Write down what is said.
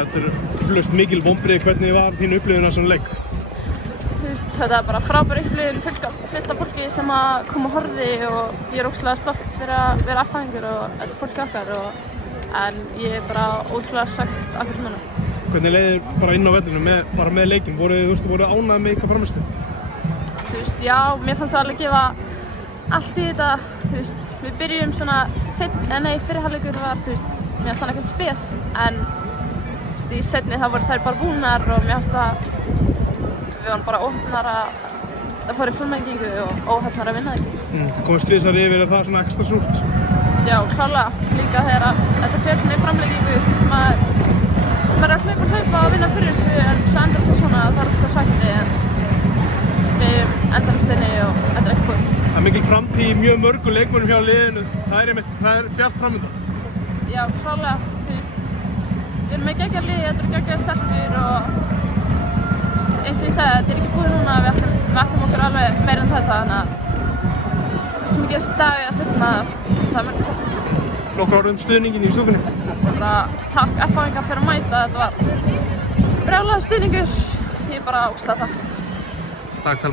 þetta eflaust mikil vonbrigði. Hvernig var þín upplifun af svona leik? Þetta er bara frábær upplifun, fullt af fólki sem kom og horfði og ég er ótrúlega stolt fyrir að vera aðfæðingur og þetta er fólki okkar en ég er bara ótrúlega svekkt akkurat núna. Hvernig leið þér bara inn á vellinu bara með leikinn? Voruð ánægð með ykkar frammistöðu? Já, mér fannst það alveg gefa allt í þetta, við byrjum svona fyrri hálfleikur var, mér fannst það ekkert spes en í seinni það voru þær bara búnar og mér fannst það, við varum bara óheppnar að það fór í fullmenningu og óheppnar að vinna ekki. Þú komist tvisvar yfir, er það svona ekstra súrt? Já, klárlega, líka þegar þetta fer svona í framlengingu, maður er að hlaupa og vinna fyrir þessu en svo endur þetta svona að það er alltaf svekkjandi en við endalist inni og þetta er ekki búið. Það er mikil framtíð í mjög mörgum leikmönnum hjá liðinu, það er bjart framöndan. Já, klárlega, við erum með geggjað lið, þetta eru geggjaðar stelpur og eins og ég sagði, þetta er ekki búið núna, við ætlum okkur alveg meira en þetta þannig að hvort sem ekki þessi dag að setna það mun koma. Nokkur orð stuðningin í stúkunni? Takk F-fáingar fyrir að mæta, þetta var brjálaður stuðningur, ég er bara ógeðslega þakklát. Takk Telma.